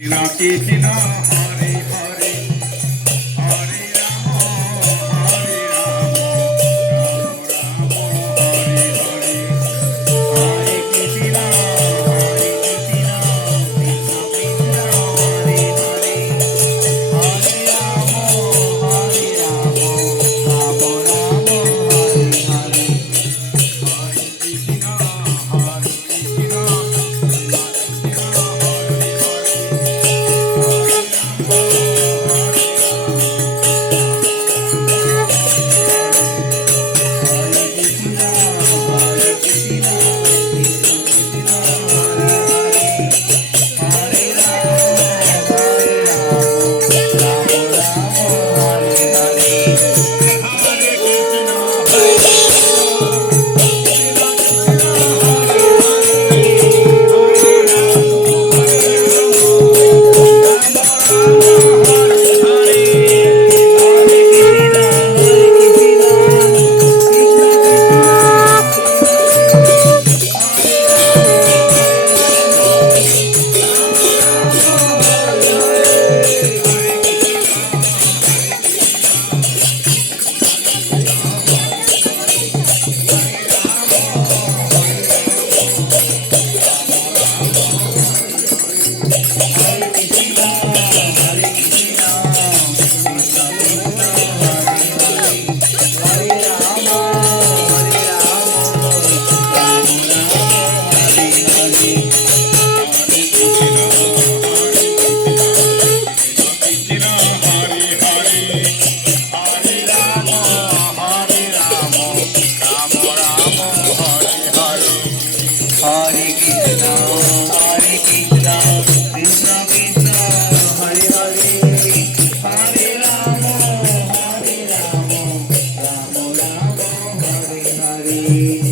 Krishna Hare Hare Hare Rama Hare Rama Rama Hare Hare Hare Krishna Hare Krishna Krishna Krishna Hare Hare Hare Rama Hare Rama Rama Rama Hare Hare Hare Krishna Hare Hare